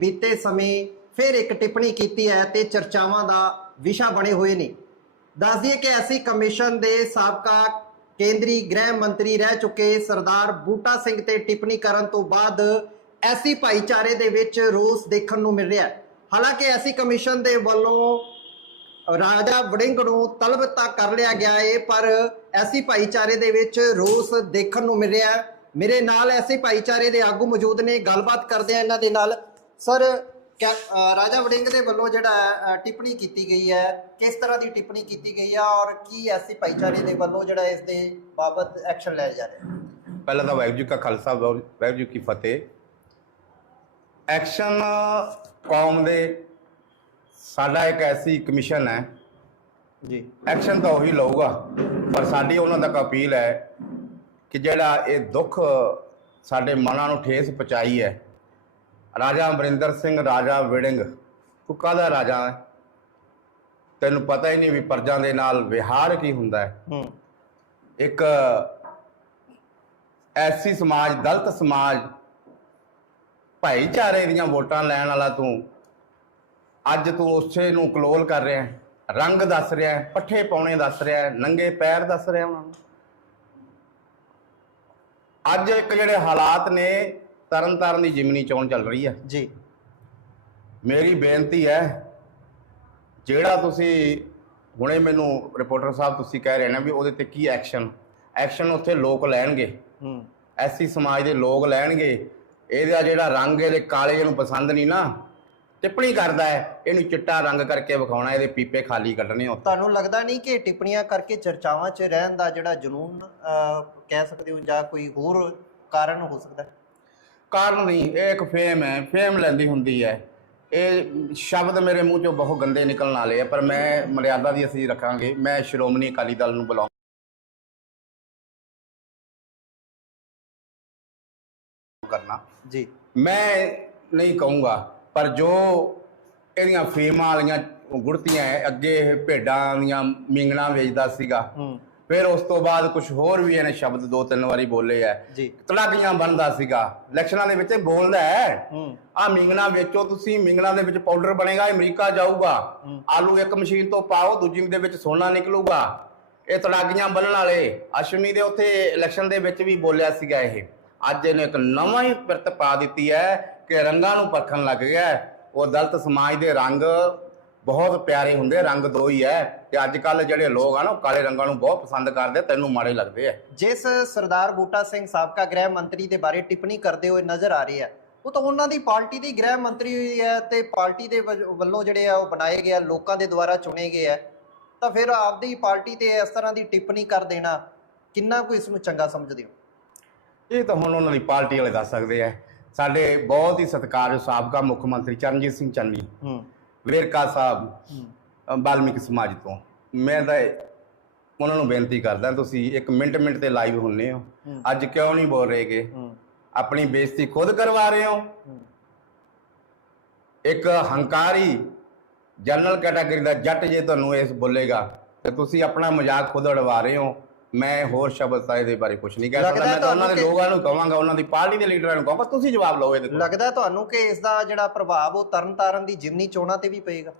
ਬੀਤੇ ਸਮੇਂ ਫਿਰ ਇੱਕ ਟਿੱਪਣੀ ਕੀਤੀ ਹੈ ਤੇ ਚਰਚਾਵਾਂ ਦਾ ਵਿਸ਼ਾ ਬਣੇ ਹੋਏ ਨੇ। ਦੱਸ ਦਈਏ ਕਿ ਐਸੀ ਕਮਿਸ਼ਨ ਦੇ ਸਾਬਕਾ ਕੇਂਦਰੀ ਗ੍ਰਹਿ ਮੰਤਰੀ ਰਹਿ ਚੁੱਕੇ ਸਰਦਾਰ ਬੂਟਾ ਸਿੰਘ ਤੇ ਟਿੱਪਣੀ ਕਰਨ ਤੋਂ ਬਾਅਦ ਐਸੀ ਭਾਈਚਾਰੇ ਦੇ ਵਿੱਚ ਰੋਸ ਦੇਖਣ ਨੂੰ ਮਿਲ ਰਿਹਾ ਹੈ। ਹਾਲਾਂਕਿ ਐਸੀ ਕਮਿਸ਼ਨ ਦੇ ਵੱਲੋਂ ਰਾਜਾ ਵੜਿੰਗ ਨੂੰ ਤਲਬ ਤਾਂ ਕਰ ਲਿਆ ਗਿਆ ਏ, ਪਰ ਐਸੀ ਭਾਈਚਾਰੇ ਦੇ ਵਿੱਚ ਰੋਸ ਦੇਖਣ ਨੂੰ ਮਿਲ ਰਿਹਾ ਮੇਰੇ ਨਾਲ ਐਸੀ ਭਾਈਚਾਰੇ ਦੇ ਆਗੂ ਮੌਜੂਦ ਨੇ, ਗੱਲਬਾਤ ਕਰਦੇ ਆ ਇਹਨਾਂ ਦੇ ਨਾਲ। ਸਰ ਰਾਜਾ ਵੜਿੰਗ ਦੇ ਵੱਲੋਂ ਜਿਹੜਾ ਟਿੱਪਣੀ ਕੀਤੀ ਗਈ ਹੈ ਕਿਸ ਤਰ੍ਹਾਂ ਦੀ ਟਿੱਪਣੀ ਕੀਤੀ ਗਈ ਹੈ ਔਰ ਕੀ ਐਸੀ ਭਾਈਚਾਰੇ ਦੇ ਵੱਲੋਂ ਜਿਹੜਾ ਇਸ ਦੇ ਬਾਬਤ ਐਕਸ਼ਨ ਲਿਆ ਜਾ ਰਿਹਾ? ਹੈ ਪਹਿਲਾਂ ਤਾਂ ਵਾਹਿਗੁਰੂ ਜੀ ਕਾ ਖਾਲਸਾ ਵਾਹਿਗੁਰੂ ਵਾਹਿਗੁਰੂ ਜੀ ਕੀ ਫਤਿਹ। ਐਕਸ਼ਨ ਕੌਮ ਦੇ ਸਾਡਾ ਇੱਕ ਐਸੀ ਕਮਿਸ਼ਨ ਹੈ। ਜੀ। ਐਕਸ਼ਨ ਤਾਂ ਉਹੀ ਲਊਗਾ ਪਰ ਸਾਡੀ ਉਹਨਾਂ ਤੱਕ ਅਪੀਲ ਹੈ ਕਿ ਜਿਹੜਾ ਇਹ ਦੁੱਖ ਸਾਡੇ ਮਨਾਂ ਨੂੰ ਠੇਸ ਪਹੁੰਚਾਈ ਹੈ ਰਾਜਾ ਅਮਰਿੰਦਰ ਸਿੰਘ ਰਾਜਾ ਵਿੜਿੰਗ। ਤੂੰ ਕਾਹਦਾ ਰਾਜਾ ਹੈ? ਤੈਨੂੰ ਪਤਾ ਹੀ ਨਹੀਂ ਵੀ ਪਰਜਾਂ ਦੇ ਨਾਲ ਵਿਹਾਰ ਕੀ ਹੁੰਦਾ ਹੈ। ਇੱਕ ਐਸੀ ਸਮਾਜ ਦਲਿਤ ਸਮਾਜ ਭਾਈਚਾਰੇ ਦੀਆਂ ਵੋਟਾਂ ਲੈਣ ਵਾਲਾ ਤੂੰ ਅੱਜ ਤੂੰ ਉਸੇ ਨੂੰ ਕਲੋਲ ਕਰ ਰਿਹਾ ਹੈ। ਰੰਗ ਦੱਸ ਰਿਹਾ ਹੈ ਪੱਠੇ ਪਾਉਣੇ ਦੱਸ ਰਿਹਾ ਹੈ ਨੰਗੇ ਪੈਰ ਦੱਸ ਰਿਹਾ ਉਹਨਾਂ ਨੂੰ। ਅੱਜ ਇੱਕ ਜਿਹੜੇ ਹਾਲਾਤ ਨੇ ਤਰਨ ਤਾਰਨ ਦੀ ਜਿਮਨੀ ਚੋਣ ਚੱਲ ਰਹੀ ਹੈ। ਜੀ। ਮੇਰੀ ਬੇਨਤੀ ਹੈ ਜਿਹੜਾ ਤੁਸੀਂ ਹੁਣੇ ਮੈਨੂੰ ਰਿਪੋਰਟਰ ਸਾਹਿਬ ਤੁਸੀਂ ਕਹਿ ਰਹੇ ਨੇ ਵੀ ਉਹਦੇ ਤੇ ਕੀ ਐਕਸ਼ਨ? ਐਕਸ਼ਨ ਉੱਥੇ ਲੋਕ ਲੈਣਗੇ। ਹੂੰ। ਐਸੀ ਸਮਾਜ ਦੇ ਲੋਕ ਲੈਣਗੇ। ਇਹਦਾ ਜਿਹੜਾ ਰੰਗ ਇਹਦੇ ਕਾਲੇ ਇਹਨੂੰ ਪਸੰਦ ਨਹੀਂ ਨਾ ਟਿੱਪਣੀ ਕਰਦਾ ਹੈ। ਇਹਨੂੰ ਚਿੱਟਾ ਰੰਗ ਕਰਕੇ ਵਿਖਾਉਣਾ ਇਹਦੇ ਪੀਪੇ ਖਾਲੀ ਕੱਢਣੇ ਉੱਥੇ। ਤੁਹਾਨੂੰ ਲੱਗਦਾ ਨਹੀਂ ਕਿ ਟਿੱਪਣੀਆਂ ਕਰਕੇ ਚਰਚਾਵਾਂ 'ਚ ਰਹਿਣ ਦਾ ਜਿਹੜਾ ਜਨੂਨ ਅਹ, ਕਹਿ ਸਕਦੇ ਹੋ ਜਾਂ ਕੋਈ ਹੋਰ ਕਾਰਨ ਹੋ ਸਕਦਾ? ਹੈ ਕਾਰਨ ਨਹੀਂ ਇਹ ਇੱਕ ਫੇਮ ਹੈ ਫੇਮ ਲੈਂਦੀ ਹੁੰਦੀ ਹੈ। ਇਹ ਸ਼ਬਦ ਮੇਰੇ ਮੂੰਹ ਚੋਂ ਬਹੁਤ ਗੰਦੇ ਨਿਕਲਣ ਵਾਲੇ ਆ ਪਰ ਮੈਂ ਮਰਿਆਦਾ ਦੀ ਅਸੀਂ ਰੱਖਾਂਗੇ। ਮੈਂ ਸ਼੍ਰੋਮਣੀ ਅਕਾਲੀ ਦਲ ਨੂੰ ਬੁਲਾਉਂ ਕਰਨਾ। ਜੀ। ਮੈਂ ਨਹੀਂ ਕਹੂੰਗਾ ਪਰ ਜੋ ਇਹਦੀਆਂ ਫੇਮਾਂ ਵਾਲੀਆਂ ਗੁੜਤੀਆਂ ਹੈ ਅੱਗੇ ਇਹ ਭੇਡਾਂ ਦੀਆਂ ਮਿੰਗਣਾ ਵੇਚਦਾ ਸੀਗਾ ਹੂੰ। ਫਿਰ ਉਸ ਤੋਂ ਬਾਅਦ ਕੁਝ ਹੋਰ ਵੀ ਇਹਨੇ ਸ਼ਬਦ ਦੋ ਤਿੰਨ ਵਾਰੀ ਬੋਲੇ ਆ ਜੀ। ਤੜਾਕੀਆਂ ਬਣਦਾ ਸੀਗਾ। ਇਲੈਕਸ਼ਨਾਂ ਦੇ ਵਿੱਚ ਇਹ ਬੋਲਦਾ ਹੈ ਹੂੰ। ਆ ਮਿੰਗਣਾ ਵੇਚੋ ਤੁਸੀਂ ਮਿੰਗਣਾ ਦੇ ਵਿੱਚ ਪਾਊਡਰ ਬਣੇਗਾ ਇਹ ਅਮਰੀਕਾ ਜਾਊਗਾ। ਆਲੂ ਇੱਕ ਮਸ਼ੀਨ ਤੋਂ ਪਾਓ ਦੂਜੀ ਦੇ ਵਿੱਚ ਸੋਨਾ ਨਿਕਲੂਗਾ। ਇਹ ਤੜਾਕੀਆਂ ਬਣਨ ਵਾਲੇ ਅਸ਼ਵਨੀ ਦੇ ਉੱਥੇ ਇਲੈਕਸ਼ਨ ਦੇ ਵਿੱਚ ਵੀ ਬੋਲਿਆ ਸੀਗਾ ਇਹ। ਅੱਜ ਇਹਨੇ ਇੱਕ ਨਵਾਂ ਹੀ ਪਿਰਤ ਪਾ ਦਿੱਤੀ ਹੈ ਕਿ ਰੰਗਾਂ ਨੂੰ ਪਰਖਣ ਲੱਗ ਗਿਆ ਹੈ। ਉਹ ਦਲਿਤ ਸਮਾਜ ਦੇ ਰੰਗ ਬਹੁਤ ਪਿਆਰੇ ਹੁੰਦੇ ਰੰਗ ਦੋ ਹੀ ਹੈ ਤੇ ਅੱਜ ਕੱਲ ਜਿਹੜੇ ਲੋਕ ਆ ਨਾ ਉਹ ਕਾਲੇ ਰੰਗਾਂ ਨੂੰ ਬਹੁਤ ਪਸੰਦ ਕਰਦੇ ਤੈਨੂੰ ਮਾੜੇ ਲੱਗਦੇ ਆ ਜਿਸ ਸਰਦਾਰ ਬੂਟਾ ਸਿੰਘ ਸਾਬਕਾ ਗ੍ਰਹਿ ਮੰਤਰੀ ਦੇ ਬਾਰੇ ਟਿੱਪਣੀ ਕਰਦੇ ਹੋਏ ਨਜ਼ਰ ਆ ਰਹੇ ਆ ਉਹ ਤਾਂ ਉਹਨਾਂ ਦੀ ਪਾਰਟੀ ਦੀ ਗ੍ਰਹਿ ਮੰਤਰੀ ਹੋਈ ਹੈ ਤੇ ਪਾਰਟੀ ਦੇ ਵੱਲੋਂ ਜਿਹੜੇ ਆ ਉਹ ਬਣਾਏ ਗਏ ਆ ਲੋਕਾਂ ਦੇ ਦੁਆਰਾ ਚੁਣੇ ਗਏ ਆ ਤਾਂ ਫਿਰ ਆਪਦੀ ਪਾਰਟੀ ਤੇ ਇਸ ਤਰ੍ਹਾਂ ਦੀ ਟਿੱਪਣੀ ਕਰ ਦੇਣਾ ਕਿੰਨਾ ਕੁ ਇਸ ਨੂੰ ਚੰਗਾ ਸਮਝਦੇ ਹੋ? ਇਹ ਤਾਂ ਹੁਣ ਉਹਨਾਂ ਦੀ ਪਾਰਟੀ ਵਾਲੇ ਦੱਸ ਸਕਦੇ ਆ ਸਾਡੇ ਬਹੁਤ ਹੀ ਸਤਿਕਾਰਯੋਗ ਸਾਬਕਾ ਮੁੱਖ ਮੰਤਰੀ ਚਰਨਜੀਤ ਸਿੰਘ ਚੰਨੀ। ਹੂੰ। ਵੇਰਕਾ ਸਾਹਿਬ ਬਾਲਮੀਕੀ ਸਮਾਜ ਤੋਂ। ਮੈਂ ਤਾਂ ਉਹਨਾਂ ਨੂੰ ਬੇਨਤੀ ਕਰਦਾ ਤੁਸੀਂ ਇੱਕ ਮਿੰਟ ਮਿੰਟ ਤੇ ਲਾਈਵ ਹੁੰਨੇ ਹੋ। ਅੱਜ ਕਿਉਂ ਨਹੀਂ ਬੋਲ ਰਹੇਗੇ ਹੂੰ। ਆਪਣੀ ਬੇਇੱਜ਼ਤੀ ਖੁਦ ਕਰਵਾ ਰਹੇ ਹੂੰ। ਇੱਕ ਹੰਕਾਰੀ ਜਨਰਲ ਕੈਟਾਗਰੀ ਦਾ ਜੱਟ ਜੇ ਤੁਹਾਨੂੰ ਇਸ ਬੋਲੇਗਾ ਤੇ ਤੁਸੀਂ ਆਪਣਾ ਮਜ਼ਾਕ ਖੁਦ ਉਡਵਾ ਰਹੇ ਹੋ। ਮੈਂ ਹੋਰ ਸ਼ਬਦ ਤਾਂ ਇਹਦੇ ਬਾਰੇ ਕੁਝ ਨਹੀਂ ਕਹਿ ਸਕਦਾ। ਮੈਂ ਤਾਂ ਉਹਨਾਂ ਦੇ ਲੋਕਾਂ ਨੂੰ ਕਹਾਂਗਾ ਉਹਨਾਂ ਦੀ ਪਾਰਟੀ ਦੇ ਲੀਡਰਾਂ ਨੂੰ ਕਹਾਂਗਾ। ਤੁਸੀਂ ਜਵਾਬ ਲਓ ਇਹਦੇ ਲੱਗਦਾ ਤੁਹਾਨੂੰ ਕਿ ਇਸ ਦਾ ਜਿਹੜਾ ਪ੍ਰਭਾਵ ਉਹ ਤਰਨਤਾਰਨ ਦੀ ਜਿਮਨੀ ਚੋਣਾਂ ਤੇ ਵੀ ਪਏਗਾ?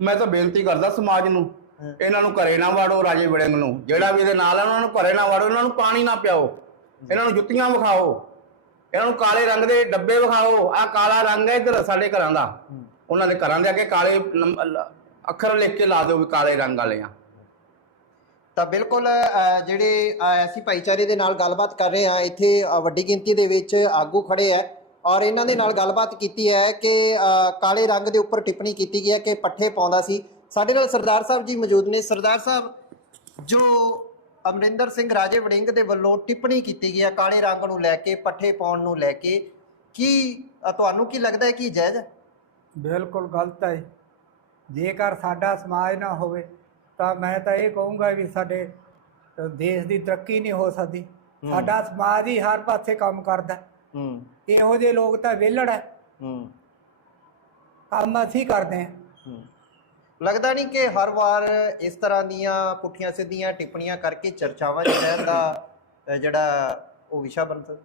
ਮੈਂ ਤਾਂ ਬੇਨਤੀ ਕਰਦਾ ਸਮਾਜ ਨੂੰ ਹਾਂ। ਇਹਨਾਂ ਨੂੰ ਘਰੇ ਨਾ ਵਾੜੋ ਰਾਜੇ ਵਿੜੰਗ ਨੂੰ। ਜਿਹੜਾ ਵੀ ਇਹਦੇ ਨਾਲ ਆ ਉਹਨਾਂ ਨੂੰ ਘਰੇ ਨਾ ਵਾੜੋ ਇਹਨਾਂ ਨੂੰ ਪਾਣੀ ਨਾ ਪਿਆਓ। ਇਹਨਾਂ ਨੂੰ ਜੁੱਤੀਆਂ ਵਿਖਾਓ। ਇਹਨਾਂ ਨੂੰ ਕਾਲੇ ਰੰਗ ਦੇ ਡੱਬੇ ਵਿਖਾਓ। ਆਹ ਕਾਲਾ ਰੰਗ ਹੈ ਇੱਧਰ ਸਾਡੇ ਘਰਾਂ ਦਾ। ਉਹਨਾਂ ਦੇ ਘਰਾਂ ਦੇ ਅੱਗੇ ਕਾਲੇ ਅੱਖਰ ਲਿਖ ਕੇ ਲਾ ਦਿਓ ਵੀ ਕਾਲੇ ਰੰਗ ਵਾਲੇ ਆ। ਤਾਂ ਬਿਲਕੁਲ ਜਿਹੜੇ ਅ, ਐਸੀ ਭਾਈਚਾਰੇ ਦੇ ਨਾਲ ਗੱਲਬਾਤ ਕਰ ਰਹੇ ਹਾਂ ਇੱਥੇ ਵੱਡੀ ਗਿਣਤੀ ਦੇ ਵਿੱਚ ਆਗੂ ਖੜੇ ਹੈ ਔਰ ਇਹਨਾਂ ਦੇ ਨਾਲ ਗੱਲਬਾਤ ਕੀਤੀ ਹੈ ਕਿ ਕਾਲੇ ਰੰਗ ਦੇ ਉੱਪਰ ਟਿੱਪਣੀ ਕੀਤੀ ਗਈ ਹੈ ਕਿ ਪੱਠੇ ਪਾਉਂਦਾ ਸੀ। ਸਾਡੇ ਨਾਲ ਸਰਦਾਰ ਸਾਹਿਬ ਜੀ ਮੌਜੂਦ ਨੇ। ਸਰਦਾਰ ਸਾਹਿਬ ਜੋ ਅਮਰਿੰਦਰ ਸਿੰਘ ਰਾਜੇ ਵੜਿੰਗ ਦੇ ਵੱਲੋਂ ਟਿੱਪਣੀ ਕੀਤੀ ਗਈ ਹੈ ਕਾਲੇ ਰੰਗ ਨੂੰ ਲੈ ਕੇ ਪੱਠੇ ਪਾਉਣ ਨੂੰ ਲੈ ਕੇ ਕੀ ਤੁਹਾਨੂੰ ਕੀ ਲੱਗਦਾ ਹੈ ਕਿ ਜਾਇਜ਼ ਬਿਲਕੁਲ ਗਲਤ ਹੈ ਜੇਕਰ ਸਾਡਾ ਸਮਾਜ ਨਾ ਹੋਵੇ ਤਾਂ ਮੈਂ ਤਾਂ ਇਹ ਕਹੂੰਗਾ ਵੀ ਸਾਡੇ ਦੇਸ਼ ਦੀ ਤਰੱਕੀ ਨਹੀਂ ਹੋ ਸਕਦੀ। ਸਾਡਾ ਸਮਾਜ ਹੀ ਹਰ ਪਾਸੇ ਕੰਮ ਕਰਦਾ ਹੈ। ਇਹੋ ਜਿਹੇ ਲੋਕ ਤਾਂ ਵਿਹਲੜ ਹੈ। ਹੂੰ। ਕੰਮ ਅਸੀਂ ਕਰਦੇ ਹਾਂ। ਲੱਗਦਾ ਨਹੀਂ ਕਿ ਹਰ ਵਾਰ ਇਸ ਤਰ੍ਹਾਂ ਦੀਆਂ ਪੁੱਠੀਆਂ ਸਿੱਧੀਆਂ ਟਿੱਪਣੀਆਂ ਕਰਕੇ ਚਰਚਾਵਾਂ 'ਚ ਰਹਿਣ ਦਾ ਜਿਹੜਾ ਉਹ ਵਿਸ਼ਾ ਬਣ ਸਕਦਾ?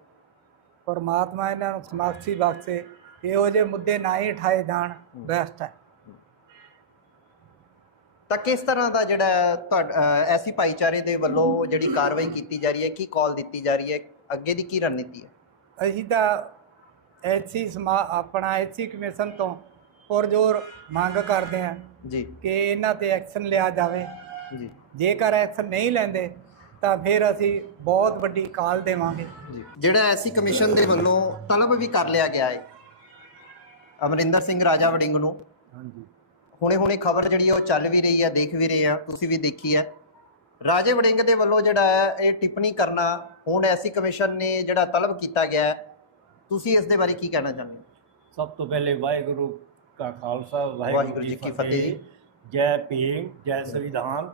ਪਰਮਾਤਮਾ ਇਹਨਾਂ ਨੂੰ ਸਮਕਸੀ ਬਖਸ਼ੇ। ਇਹੋ ਜਿਹੇ ਮੁੱਦੇ ਨਾ ਹੀ ਉਠਾਏ ਜਾਣ। ਬੈਸਟ ਹੈ। ਤਾਂ ਕਿਸ ਤਰ੍ਹਾਂ ਦਾ ਜਿਹੜਾ ਤੁਹਾਡਾ ਐਸੀ ਭਾਈਚਾਰੇ ਦੇ ਵੱਲੋਂ ਜਿਹੜੀ ਕਾਰਵਾਈ ਕੀਤੀ ਜਾ ਰਹੀ ਹੈ ਕੀ ਕਾਲ ਦਿੱਤੀ ਜਾ ਰਹੀ ਹੈ ਅੱਗੇ ਦੀ ਕੀ ਰਣਨੀਤੀ ਹੈ? ਅਸੀਂ ਤਾਂ ਐਸੀ ਸਮਾ ਆਪਣਾ ਐਸੀ ਕਮਿਸ਼ਨ ਤੋਂ ਪੁਰਜੋਰ ਮੰਗ ਕਰਦੇ ਹਾਂ ਜੀ। ਕਿ ਇਹਨਾਂ ਤੇ ਐਕਸ਼ਨ ਲਿਆ ਜਾਵੇ। ਜੀ। ਜੇਕਰ ਐਕਸ਼ਨ ਨਹੀਂ ਲੈਂਦੇ ਤਾਂ ਫਿਰ ਅਸੀਂ ਬਹੁਤ ਵੱਡੀ ਕਾਲ ਦੇਵਾਂਗੇ। ਜੀ। ਜਿਹੜਾ ਐਸੀ ਕਮਿਸ਼ਨ ਦੇ ਵੱਲੋਂ ਤਲਬ ਵੀ ਕਰ ਲਿਆ ਗਿਆ ਹੈ ਅਮਰਿੰਦਰ ਸਿੰਘ ਰਾਜਾ ਵੜਿੰਗ ਨੂੰ। ਹਾਂਜੀ। ਹੁਣੇ ਹੁਣੇ ਖਬਰ ਜਿਹੜੀ ਹੈ ਉਹ ਚੱਲ ਵੀ ਰਹੀ ਹੈ ਦੇਖ ਵੀ ਰਹੇ ਆ ਤੁਸੀਂ ਵੀ ਦੇਖੀ ਹੈ ਰਾਜੇ ਵੜਿੰਗ ਦੇ ਵੱਲੋਂ ਜਿਹੜਾ ਹੈ ਇਹ ਟਿੱਪਣੀ ਕਰਨਾ ਹੁਣ ਐਸੀ ਕਮਿਸ਼ਨ ਨੇ ਜਿਹੜਾ ਤਲਬ ਕੀਤਾ ਗਿਆ ਹੈ ਤੁਸੀਂ ਇਸ ਦੇ ਬਾਰੇ ਕੀ ਕਹਿਣਾ ਚਾਹੁੰਦੇ ਹੋ? ਸਭ ਤੋਂ ਪਹਿਲੇ ਵਾਹਿਗੁਰੂ ਕਾ ਖਾਲਸਾ ਵਾਹਿਗੁਰੂ ਜੀ ਕੀ ਫਤਿਹ ਜੈ। ਭੀਮ ਜੈ ਸੰਵਿਧਾਨ।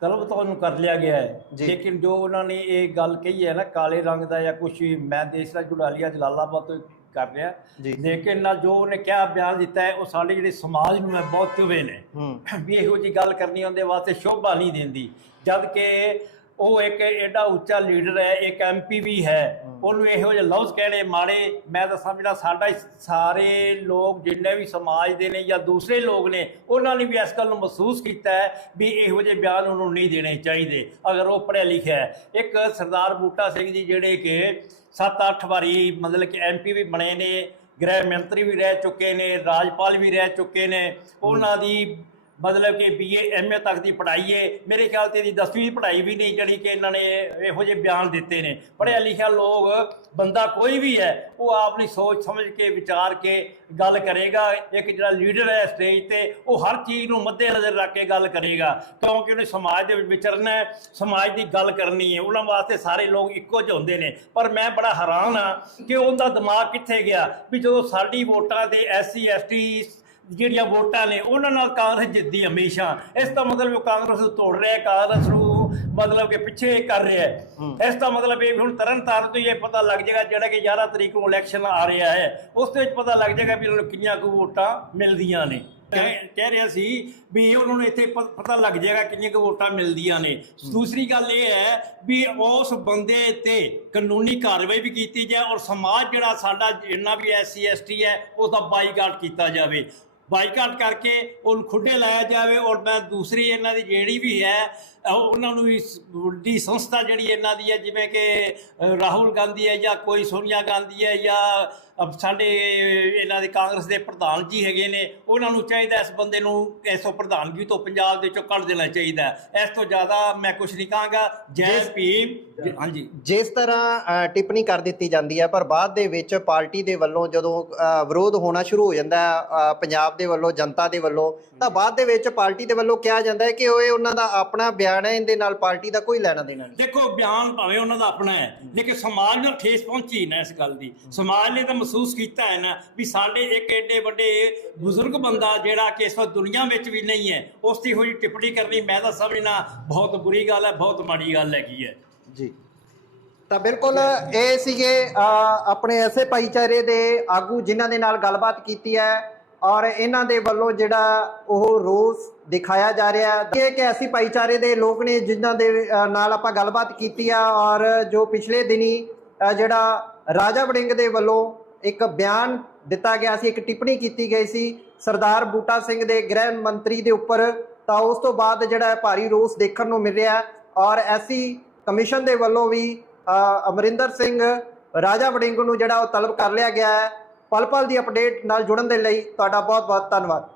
ਤਲਬ ਤੁਹਾਨੂੰ ਕਰ ਲਿਆ ਗਿਆ ਹੈ। ਲੇਕਿਨ ਜੋ ਉਹਨਾਂ ਨੇ ਇਹ ਗੱਲ ਕਹੀ ਹੈ ਨਾ ਕਾਲੇ ਰੰਗ ਦਾ ਜਾਂ ਕੁਝ ਮੈਂ ਦੇਸ਼ ਦਾ ਜੁਡਾਲੀਆ ਜਲਾਲਾਬਾਦ ਤੋਂ ਕਰ ਰਿਹਾ। ਲੇਕਿਨ ਨਾਲ ਜੋ ਉਹਨੇ ਕਿਹਾ ਬਿਆਨ ਦਿੱਤਾ ਹੈ ਉਹ ਸਾਡੇ ਜਿਹੜੇ ਸਮਾਜ ਨੂੰ ਹੈ ਬਹੁਤ ਚੁਵੇ ਨੇ। ਵੀ ਇਹੋ ਜੀ ਗੱਲ ਕਰਨੀ ਉਹਦੇ ਵਾਸਤੇ ਸ਼ੋਭਾ ਨਹੀਂ ਦਿੰਦੀ। ਜਦ ਕਿ ਉਹ ਇੱਕ ਐਡਾ ਉੱਚਾ ਲੀਡਰ ਹੈ ਇੱਕ ਐਮਪੀ ਵੀ ਹੈ। ਉਹਨੂੰ ਇਹੋ ਜਿਹੇ ਲਫ਼ਜ਼ ਕਹਿਣੇ ਮਾੜੇ। ਮੈਂ ਤਾਂ ਸਮਝਦਾ ਸਾਡਾ ਸਾਰੇ ਲੋਕ ਜਿੰਨੇ ਵੀ ਸਮਾਜ ਦੇ ਨੇ ਜਾਂ ਦੂਸਰੇ ਲੋਕ ਨੇ ਉਹਨਾਂ ਨੇ ਵੀ ਇਸ ਗੱਲ ਨੂੰ ਮਹਿਸੂਸ ਕੀਤਾ ਹੈ ਵੀ ਇਹੋ ਜਿਹੇ ਬਿਆਨ ਉਹਨੂੰ ਨਹੀਂ ਦੇਣੇ ਚਾਹੀਦੇ ਅਗਰ ਉਹ ਪੜ੍ਹਿਆ ਲਿਖਿਆ ਹੈ। ਇੱਕ ਸਰਦਾਰ ਬੂਟਾ ਸਿੰਘ ਜੀ ਜਿਹੜੇ ਕਿ 7-8 ਵਾਰੀ ਮਤਲਬ ਕਿ ਐਮਪੀ ਵੀ ਬਣੇ ਨੇ ਗ੍ਰਹਿ ਮੰਤਰੀ ਵੀ ਰਹਿ ਚੁੱਕੇ ਨੇ ਰਾਜਪਾਲ ਵੀ ਰਹਿ ਚੁੱਕੇ ਨੇ ਉਹਨਾਂ ਦੀ ਮਤਲਬ ਕਿ ਬੀਏ ਐਮਏ ਤੱਕ ਦੀ ਪੜ੍ਹਾਈ ਹੈ ਮੇਰੇ ਖਿਆਲ ਤੇ ਇਹਦੀ 10ਵੀਂ ਪੜ੍ਹਾਈ ਵੀ ਨਹੀਂ, ਜਿਹੜੀ ਕਿ ਇਹਨਾਂ ਨੇ ਇਹੋ ਜਿਹੇ ਬਿਆਨ ਦਿੱਤੇ ਨੇ। ਪੜ੍ਹਿਆ ਲਿਖਿਆ ਲੋਕ, ਬੰਦਾ ਕੋਈ ਵੀ ਹੈ, ਉਹ ਆਪਣੀ ਸੋਚ ਸਮਝ ਕੇ, ਵਿਚਾਰ ਕੇ ਗੱਲ ਕਰੇਗਾ। ਇੱਕ ਜਿਹੜਾ ਲੀਡਰ ਹੈ ਸਟੇਜ ਤੇ, ਉਹ ਹਰ ਚੀਜ਼ ਨੂੰ ਮੱਦੇ ਨਜ਼ਰ ਰੱਖ ਕੇ ਗੱਲ ਕਰੇਗਾ। ਕਿਉਂਕਿ ਉਹਨੇ ਸਮਾਜ ਦੇ ਵਿੱਚ ਵਿਚਰਨਾ ਹੈ, ਸਮਾਜ ਦੀ ਗੱਲ ਕਰਨੀ ਹੈ। ਉਹਨਾਂ ਵਾਸਤੇ ਸਾਰੇ ਲੋਕ ਇੱਕੋ ਜਿਹੇ ਹੁੰਦੇ ਨੇ। ਪਰ ਮੈਂ ਬੜਾ ਹੈਰਾਨ ਆ ਕਿ ਉਹਦਾ ਦਿਮਾਗ ਕਿੱਥੇ ਗਿਆ? ਵੀ ਜਦੋਂ ਸਾਡੀ ਵੋਟਾਂ ਦੇ ਐਸਸੀ ਐਸਟੀ ਜਿਹੜੀਆਂ ਵੋਟਾਂ ਨੇ ਉਹਨਾਂ ਨਾਲ ਕਾਂਗਰਸ ਜਿੱਤਦੀ ਹਮੇਸ਼ਾ। ਇਸ ਦਾ ਮਤਲਬ ਉਹ ਕਾਂਗਰਸ ਨੂੰ ਤੋੜ ਰਿਹਾ ਕਾਂਗਰਸ ਨੂੰ ਮਤਲਬ ਕਿ ਪਿੱਛੇ ਕਰ ਰਿਹਾ ਹੈ। ਇਸ ਦਾ ਮਤਲਬ ਇਹ ਵੀ ਹੁਣ ਤਰਨ ਤਾਰਨ ਤੋਂ ਇਹ ਪਤਾ ਲੱਗ ਜਾਏਗਾ ਜਿਹੜਾ ਕਿ 11 ਤਰੀਕ ਨੂੰ ਇਲੈਕਸ਼ਨ ਆ ਰਿਹਾ ਹੈ। ਉਸ ਦੇ ਵਿੱਚ ਪਤਾ ਲੱਗ ਜਾਏਗਾ ਵੀ ਉਹਨਾਂ ਨੂੰ ਕਿੰਨੀਆਂ ਕੁ ਵੋਟਾਂ ਮਿਲਦੀਆਂ ਨੇ। ਕਹਿ ਰਿਹਾ ਸੀ ਵੀ ਉਹਨਾਂ ਨੂੰ ਇੱਥੇ ਪਤਾ ਲੱਗ ਜਾਏਗਾ ਕਿੰਨੀਆਂ ਕੁ ਵੋਟਾਂ ਮਿਲਦੀਆਂ ਨੇ। ਦੂਸਰੀ ਗੱਲ ਇਹ ਹੈ ਵੀ ਉਸ ਬੰਦੇ ਤੇ ਕਾਨੂੰਨੀ ਕਾਰਵਾਈ ਵੀ ਕੀਤੀ ਜਾਏ ਔਰ ਸਮਾਜ ਜਿਹੜਾ ਸਾਡਾ ਜਿੰਨਾ ਵੀ ਐਸਸੀ ਐਸਟੀ ਹੈ ਉਸ ਦਾ ਬਾਈਕਾਟ ਕੀਤਾ ਜਾਵੇ। ਬਾਈਕਾਟ ਕਰਕੇ ਉਹਨੂੰ ਖੁੱਡੇ ਲਾਇਆ ਜਾਵੇ ਔਰ ਮੈਂ ਦੂਸਰੀ ਇਹਨਾਂ ਦੀ ਜਿਹੜੀ ਵੀ ਹੈ ਉਹਨਾਂ ਨੂੰ ਵੀ ਵੱਡੀ ਸੰਸਥਾ ਜਿਹੜੀ ਇਹਨਾਂ ਦੀ ਹੈ ਜਿਵੇਂ ਕਿ ਰਾਹੁਲ ਗਾਂਧੀ ਹੈ ਜਾਂ ਕੋਈ ਸੋਨੀਆ ਗਾਂਧੀ ਹੈ ਜਾਂ ਸਾਡੇ ਇਹਨਾਂ ਦੇ ਕਾਂਗਰਸ ਦੇ ਪ੍ਰਧਾਨ ਜੀ ਹੈਗੇ ਨੇ ਉਹਨਾਂ ਨੂੰ ਚਾਹੀਦਾ ਇਸ ਬੰਦੇ ਨੂੰ ਇਸੋਂ ਪ੍ਰਧਾਨਗੀ ਤੋਂ ਪੰਜਾਬ ਦੇ ਚੋਂ ਕੱਢ ਦੇਣਾ ਚਾਹੀਦਾ। ਇਸ ਤੋਂ ਜ਼ਿਆਦਾ ਮੈਂ ਕੁਝ ਨਹੀਂ ਕਹਾਂਗਾ। ਜੈ ਭੀਮ। ਹਾਂਜੀ। ਜਿਸ ਤਰ੍ਹਾਂ ਟਿੱਪਣੀ ਕਰ ਦਿੱਤੀ ਜਾਂਦੀ ਹੈ ਪਰ ਬਾਅਦ ਦੇ ਵਿੱਚ ਪਾਰਟੀ ਦੇ ਵੱਲੋਂ ਜਦੋਂ ਵਿਰੋਧ ਹੋਣਾ ਸ਼ੁਰੂ ਹੋ ਜਾਂਦਾ ਪੰਜਾਬ ਦੇ ਵੱਲੋਂ ਜਨਤਾ ਦੇ ਵੱਲੋਂ ਤਾਂ ਬਾਅਦ ਦੇ ਵਿੱਚ ਪਾਰਟੀ ਦੇ ਵੱਲੋਂ ਕਿਹਾ ਜਾਂਦਾ ਹੈ ਕਿ ਉਹ ਇਹ ਉਹਨਾਂ ਦਾ ਆਪਣਾ ਬਿਆਨ ਹੈ ਇਹਦੇ ਨਾਲ ਪਾਰਟੀ ਦਾ ਕੋਈ ਲੈਣਾ ਦੇਣਾ ਨਹੀਂ। ਦੇਖੋ ਬਿਆਨ ਭਾਵੇਂ ਉਹਨਾਂ ਦਾ ਆਪਣਾ ਹੈ ਲੇਕਿਨ ਸਮਾਜ ਨੂੰ ਠੇਸ ਪਹੁੰਚੀ ਨਾ ਇਸ ਗੱਲ ਦੀ। ਸਮਾਜ ਨੇ ਤਾਂ ਮਹਿਸੂਸ ਕੀਤਾ ਹੈ ਨਾ ਵੀ ਸਾਡੇ ਇੱਕ ਏਡੇ ਵੱਡੇ ਬਜ਼ੁਰਗ ਬੰਦਾ ਜਿਹੜਾ ਕਿ ਇਸ ਵਕਤ ਦੁਨੀਆ ਵਿੱਚ ਵੀ ਨਹੀਂ ਹੈ ਉਸ ਦੀ ਹੋਈ ਟਿੱਪਣੀ ਕਰਨੀ ਮੈਂ ਤਾਂ ਸਮਝਣਾ ਬਹੁਤ ਬੁਰੀ ਗੱਲ ਹੈ ਬਹੁਤ ਮਾੜੀ ਗੱਲ ਹੈਗੀ ਹੈ। ਜੀ। ਤਾਂ ਬਿਲਕੁਲ ਇਹ ਸੀਗੇ ਆਪਣੇ ਐਸੇ ਭਾਈਚਾਰੇ ਦੇ ਆਗੂ ਜਿਨ੍ਹਾਂ ਦੇ ਨਾਲ ਗੱਲਬਾਤ ਕੀਤੀ ਹੈ। ਔਰ ਇਹਨਾਂ ਦੇ ਵੱਲੋਂ ਜਿਹੜਾ ਉਹ ਰੋਸ ਦਿਖਾਇਆ ਜਾ ਰਿਹਾ ਹੈ। ਇਹ ਕਿ ਐਸੀ ਭਾਈਚਾਰੇ ਦੇ ਲੋਕ ਨੇ ਜਿਨ੍ਹਾਂ ਦੇ ਨਾਲ ਆਪਾਂ ਗੱਲਬਾਤ ਕੀਤੀ ਆ ਔਰ ਜੋ ਪਿਛਲੇ ਦਿਨੀ ਜਿਹੜਾ ਰਾਜਾ ਵੜਿੰਗ ਦੇ ਵੱਲੋਂ ਇੱਕ ਬਿਆਨ ਦਿੱਤਾ ਗਿਆ ਸੀ, ਇੱਕ ਟਿੱਪਣੀ ਕੀਤੀ ਗਈ ਸੀ ਸਰਦਾਰ ਬੂਟਾ ਸਿੰਘ ਦੇ ਗ੍ਰਹਿ ਮੰਤਰੀ ਦੇ ਉੱਪਰ, ਤਾਂ ਉਸ ਤੋਂ ਬਾਅਦ ਜਿਹੜਾ ਭਾਰੀ ਰੋਸ ਦੇਖਣ ਨੂੰ ਮਿਲ ਰਿਹਾ ਔਰ ਐਸੀ ਕਮਿਸ਼ਨ ਦੇ ਵੱਲੋਂ ਵੀ ਅਮਰਿੰਦਰ ਸਿੰਘ ਰਾਜਾ ਵੜਿੰਗ ਨੂੰ ਜਿਹੜਾ ਉਹ ਤਲਬ ਕਰ ਲਿਆ ਗਿਆ ਹੈ। ਪਲ ਪਲ ਦੀ ਅਪਡੇਟ ਨਾਲ ਜੁੜਨ ਦੇ ਲਈ ਤੁਹਾਡਾ ਬਹੁਤ ਬਹੁਤ ਧੰਨਵਾਦ।